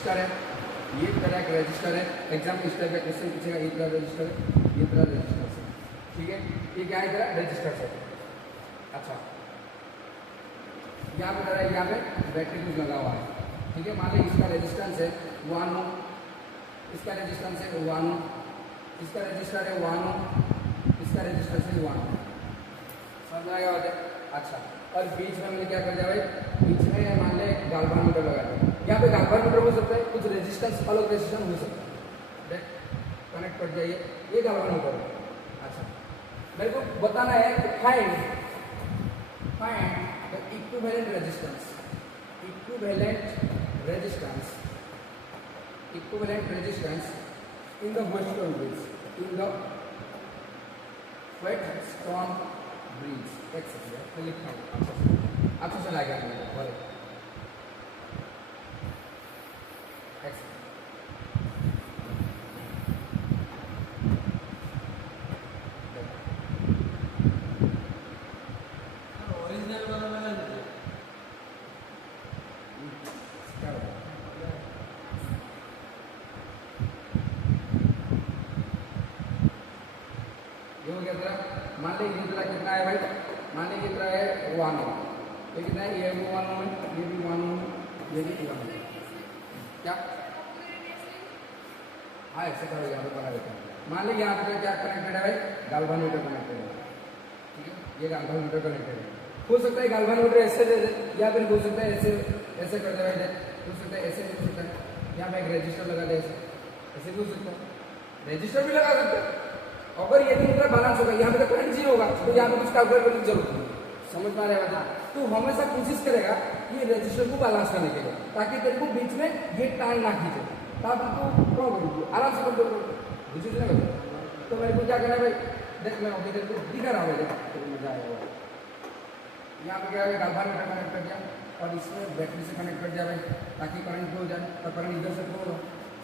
Register है, ये तरह का रजिस्टर है, एग्जाम्पल इस टाइप का क्वेश्चन पूछेगा, ये तरह रजिस्टर है, ये तरह रजिस्टर है, ठीक है। ये क्या है तरह रजिस्टर है। अच्छा यहाँ पे तरह यहाँ पे बैटरी कुछ लगा हुआ है, ठीक है। मान लीजिए इसका रेजिस्टेंस है 1 ओम, इसका रेजिस्टेंस है 1 ओम, इसका रजिस्टर है 1 ओम, इसका रेजिस्टेंस है 1 ओम, समझ में आया होता है। अच्छा और बीच में हमने क्या कर दिया भाई, बीच में मान ले गाल्वानोमीटर लगा दिया। यहाँ पे गाल्वानोमीटर हो सकता है, कुछ रेजिस्टेंस अलग रेजिस्टेंस हो सकता है, देख कनेक्ट कर दिया, ये गाल्वानोमीटर है। अच्छा मेरे को बताना है कि find the equivalent resistance, equivalent resistance in the Whetstone bridge, in the Whetstone bridge, etc. तो लिखना अच्छा से लगा मैंने बोले ओरिजिनल वाला लगा दीजिए। मान लीजिए ये तरह कितना है भाई, मान लीजिए कितना है 1 ओम, ये कितना है, ये भी 1 ओम है, ये भी 1 ओम, ये भी 1 ओम, क्या हाँ ऐसे करो, यहाँ पे बना देता हूँ। मान लीजिए यहाँ पे क्या कनेक्टेड है भाई, गाल्वानोमीटर कनेक्टेड है, ठीक है, ये गाल्वानोमीटर कनेक्टेड है। हो सकता है गाल्वानोमीटर ऐसे दे दे, या फिर हो सकता है ऐसे ऐसे कर दे भाई, हो सकता है ऐसे भी हो सकता है, यहाँ पे एक रजिस्टर लगा दे, ऐसे भी हो सकता है, रजिस्टर भी लगा सकते हैं। अगर ये मीटर बैलेंस होगा, यहाँ पे तो करंट जीरो होगा, तो यहाँ पे कुछ कैलकुलेट करने की जरूरत नहीं, समझ में आ रहा है। तो हमेशा कोशिश करेगा ये रजिस्टर को बैलेंस करने के लिए, ताकि तेरे को बीच में ये टाइम ना खींचे, तब तो क्या करोगे आराम से कंट्रोल करोगे, बुझे ना। तो मेरे को क्या करना है भाई, देख मैं अभी तेरे को दिखा रहा हूँ, देख तो मजा आएगा। यहाँ पे क्या है, गाल्वानोमीटर कनेक्ट कर दिया और इसमें बैटरी से कनेक्ट कर दिया भाई, ताकि करंट हो जाए, तो करंट इधर से फ्लो हो,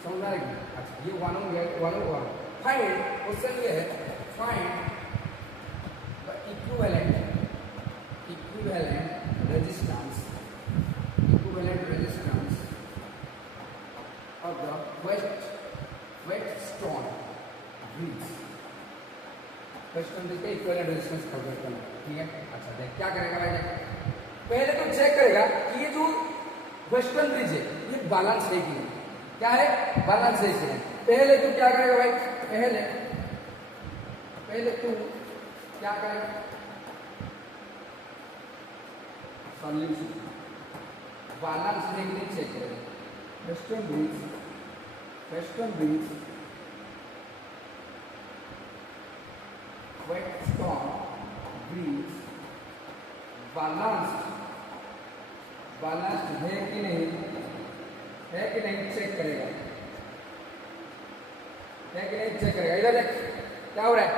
समझ में आएगी। अच्छा ये 1 ओम गया, 1 ओम फाइंड, क्वेश्चन ये है find the equivalent resistance of the Whetstone bridge, Whetstone bridge का इक्विवेलेंट रेजिस्टेंस कैलकुलेट करना, ठीक है। अच्छा देख क्या करेगा भाई, पहले तो चेक करेगा कि ये जो Whetstone ब्रिज है ये बैलेंस है कि नहीं, क्या है बैलेंस है कि नहीं। पहले तो क्या करेगा भाई, पहले तू क्या करेगा, सॉल्यूशन बैलेंस देखने चेक करेगा। Whetstone bridge Whetstone bridge balanced है कि नहीं चेक करेगा, है कि नहीं चेक करेगा। इधर देख क्या हो रहा है,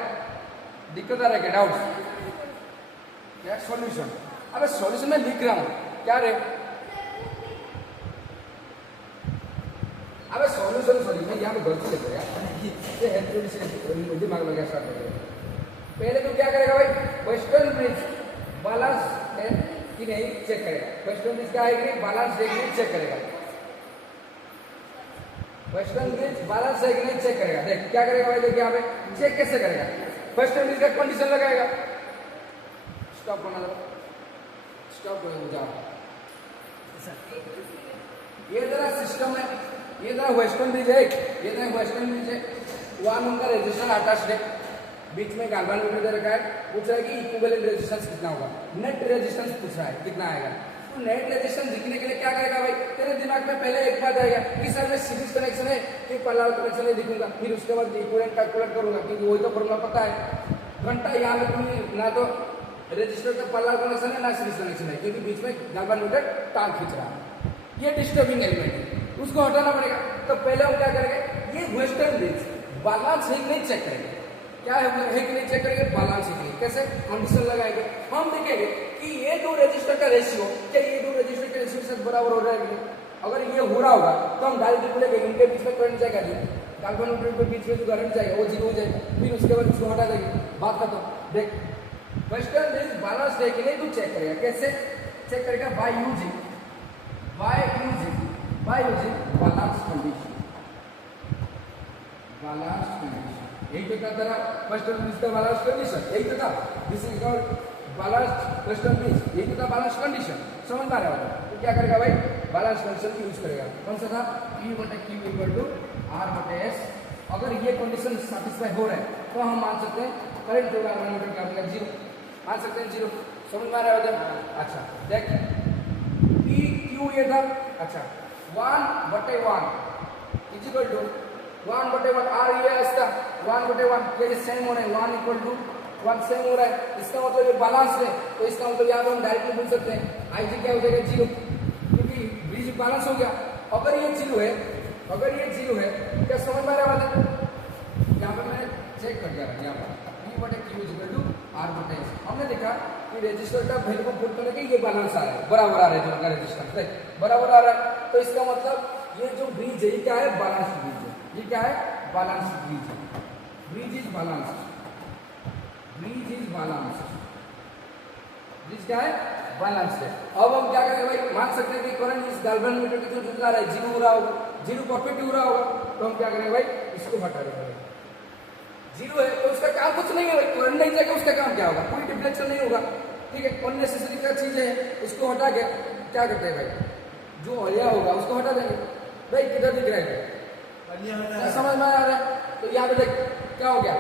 दिक्कत आ रहा है क्या, डाउट क्या, सॉल्यूशन। अबे सॉल्यूशन में लिख रहा हूं क्या रे, अबे सॉल्यूशन सॉरी मैं यहाँ पे गलती लिख रहा ये है, थोड़ी सी दिमाग लगा स्टार्ट कर। पहले तो क्या करेगा भाई, Whetstone ब्रिज बैलेंस है कि नहीं चेक करेगा। Whetstone ब्रिज क्या है कि बैलेंस है कि नहीं चेक करेगा, Whetstone ब्रिज बैलेंस है कि नहीं चेक करेगा। देख क्या करेगा भाई, देखिए यहाँ पे चेक कैसे करेगा, Whetstone ब्रिज का कंडीशन लगाएगा, स्टॉप करना जरा, स्टॉप करो जाओ। ये जरा सिस्टम है, ये जरा Whetstone ब्रिज है, ये जरा Whetstone ब्रिज है, 1 ओम का रेजिस्टेंस अटैच्ड है, बीच में गाल्वानोमीटर दे रखा है, पूछ रहा है कि इक्विवेलेंट रेजिस्टेंस कितना होगा, नेट रेजिस्टेंस पूछ रहा है कितना आएगा। तो नेट रेजिस्टेंस दिखने के लिए क्या करेगा भाई, तेरे दिमाग में पहले एक बात आएगा कि सर में सीरीज कनेक्शन है कि पैरेलल कनेक्शन है दिखूंगा, फिर उसके बाद इक्विवेलेंट कैलकुलेट करूंगा, क्योंकि वही तो फॉर्मूला पता है। घंटा यहाँ में तुम ना तो रजिस्टर का पैरेलल कनेक्शन है ना सीरीज कनेक्शन है, क्योंकि बीच में गाल्वानोमीटर तार खींच रहा है, ये डिस्टर्बिंग एलिमेंट है, उसको हटाना पड़ेगा। तो पहले हम क्या करेंगे, ये Whetstone ब्रिज बैलेंस है कि नहीं चेक करेंगे, क्या है कि नहीं चेक करेंगे, बैलेंस है कि नहीं। कैसे कंडीशन लगाएंगे, हम देखेंगे कि ये दो रजिस्टर का रेशियो, क्या ये दो रजिस्टर के रेशियो से बराबर हो रहा है कि नहीं। अगर ये हो रहा होगा तो हम डायरेक्ट बोलेंगे इनके बीच में करंट जाएगा नहीं, गाल्वानोमीटर के बीच में जो करंट जाएगा वो जीरो हो जाएगा, फिर उसके बाद उसको हटा देंगे, बात खत्म। देख Whetstone ब्रिज बैलेंस है कि नहीं तो चेक करेगा, कैसे चेक करेगा, by using by using balance condition. Balance condition. यही तो क्या था क्वेश्चन में इसका balance condition यही तो था. This is called balance question means यही तो था balance condition. समझ पा रहे हो? तो क्या करेगा भाई? balance condition यूज करेगा. कौन सा था? P बटे Q इक्वल टू R बटे S. अगर ये कंडीशन सेटिस्फाई हो रहा है तो हम मान सकते हैं करंट जो मैग्नेटिक क्या होगा 0. मान सकते हैं 0. समझ में आ रहा है? अच्छा देख P Q ये था. अच्छा 1 बटे 1 इज इक्वल टू 1 बटे 1 R ये इसका 1 बटे 1 ये सेम हो रहा है 1 इक्वल टू 1 सेम हो रहा है. इसका मतलब ये बैलेंस है तो इसका मतलब यहाँ पे हम डायरेक्टली बोल सकते हैं IG क्या हो जाएगा 0 क्योंकि ब्रिज बैलेंस हो गया. अगर ये 0 है क्या समझ में आ रहा है? यहाँ पर मैंने चेक कर दिया यहाँ पर P बटे Q is equal to R बटे S. हमने देखा कि रेजिस्टर का वैल्यू को पुट करने के ये बैलेंस आ रहा है बराबर आ रहा है दोनों का रेजिस्टेंस बराबर आ रहा है. तो इसका मतलब ये जो ब्रिज है ये क्या है? बैलेंस ब्रिज है. ये क्या है? बैलेंस ब्रिज है. Bridge is balance. Bridge is balance. Bridge क्या है? बैलेंस है. अब हम क्या करेंगे भाई? मान सकते हैं कि करंट इस गैल्वेनोमीटर के थ्रू जा रहा है 0 हो रहा होगा 0 पॉजिटिव हो रहा होगा तो हम क्या करेंगे भाई? इसको हटा देंगे. 0 है तो उसका काम कुछ नहीं होगा. करंट नहीं जाएगा उसका काम क्या होगा? कोई डिफ्लेक्शन नहीं होगा. ठीक है. अननेसेसरी क्या चीजें हैं उसको हटा के क्या करते हैं भाई? जो अलिया होगा उसको हटा देंगे. भाई किधर दिख रहा है? समझ में आ रहा है? तो यहाँ पे देख क्या हो गया?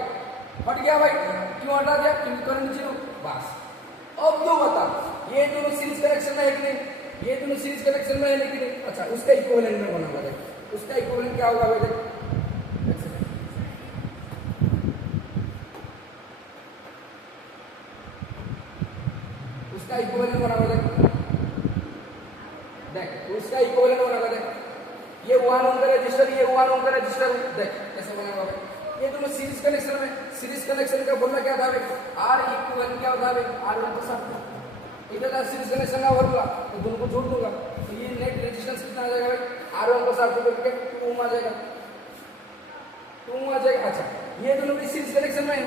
हट गया भाई. क्यों हटा दिया? क्योंकि करंट 0. बस अब तो बता ये दोनों सीरीज कनेक्शन में है कि नहीं? ये दोनों सीरीज कनेक्शन में है कि नहीं? अच्छा उसका इक्विवेलेंट में बना हुआ है. उसका इक्विवेलेंट क्या होगा भाई? देख उसका इक्विवेलेंट बना हुआ है. देख उसका इक्विवेलेंट बना हुआ है. ये 1 ओम का रजिस्टर ये 1 ओम का रजिस्टर देख कैसे बना हुआ है. ये दोनों सीरीज कनेक्शन में. सीरीज कनेक्शन का बोलना क्या था भाई? R इक्विवेलेंट क्या होता है भाई? R1 के साथ इधर का सीरीज कनेक्शन का बोलूंगा तो दोनों को जोड़ दूंगा तो ये नेट रेजिस्टेंस कितना आ जाएगा भाई? R1 के साथ जोड़ के 2 ओम आ जाएगा. 2 ओम आ जाएगा. अच्छा ये दोनों भी सीरीज कनेक्शन में है.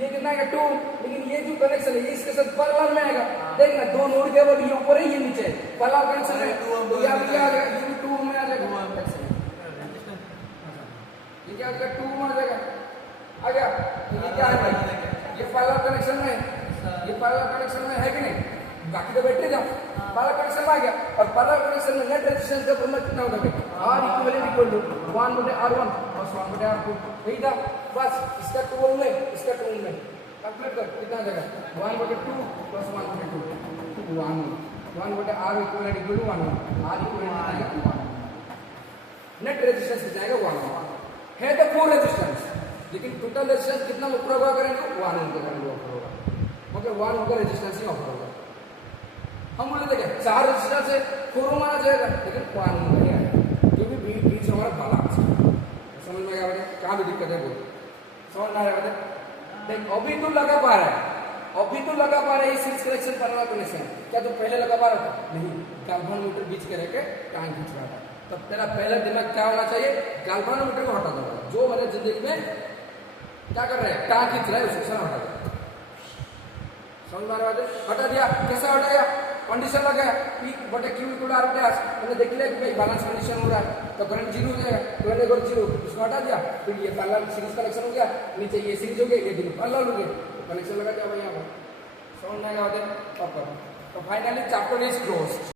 ये कितना आएगा 2. लेकिन ये जो कनेक्शन है ये इसके साथ पैरेलल में आएगा. देखना दो नोड केवल ये ऊपर है ये नीचे है. पैरेलल कनेक्शन है तो यहाँ पे क्या आ जाएगा? ये भी 2 ओम में आ जाएगा. ये क्या आ जाएगा? 2 ओम आ जाएगा. आ गया. तो ये क्या है भाई? ये पैरेलल कनेक्शन में है. ये पैरेलल कनेक्शन में है कि नहीं? बाकी तो बैठे जाओ. पैरेलल कनेक्शन में आ गया और पैरेलल कनेक्शन में नेट रेजिस्टेंस का फॉर्मूला कितना होगा भाई? R इक्विवेलेंट इक्वल टू 1 बटे R1 प्लस 1 बटे R2. यही था बस. इसका 2 ओम में इसका 2 ओम में कैलकुलेट कर कितना आ जाएगा? 1 बटे 2 प्लस 1 बटे 2 1 1 बटे R equivalent equal to 1 R equivalent आ जाएगा 1. नेट रेजिस्टेंस कितना आएगा? 1 है तो 4 रेजिस्टेंस लेकिन टोटल रेजिस्टेंस कितना ऊपर होगा करेंगे? 1 ओम का करंट ऑफर होगा. मतलब 1 ओम का रेजिस्टेंस ही ऑफर होगा. हम बोले थे क्या 4 रेजिस्टेंस से 4 ओम आ जाएगा लेकिन 1 ओम नहीं आएगा क्योंकि बीच हमारा बैलेंस है. समझ में आ गया? कहाँ भी दिक्कत है बोल? समझ में आ रहा है? देख अभी तो लगा पा रहा है. अभी तो लगा पा रहा है सीरीज कनेक्शन पैरेलल कनेक्शन. क्या तो पहले लगा पा रहा था? नहीं. गैल्वेनोमीटर बीच के रह के टांग खींच रहा था. तब तेरा पहला दिमाग क्या होना चाहिए? गैल्वेनोमीटर को हटा दो. जो मेरे जिंदगी में क्या कर रहे हैं? टांग खींच रहा है उसको सारा हटा दो. समझ में आ रहा है? हटा दिया. कैसा हटाया? कंडीशन लगाया P बटे Q इक्वल R बटे S. मैंने देख लिया कि भाई बैलेंस कंडीशन हो रहा है तो करंट 0 हो जाएगा. करंट इक्वल 0 इसको हटा दिया. फिर ये पैरेलल सीरीज कनेक्शन हो गया. नीचे ये सीरीज हो गई ये दोनों पैरेलल हो गए तो कनेक्शन लगा दिया भाई यहाँ पर. समझ में आ गया? तो फाइनली चैप्टर इज क्लोज्ड.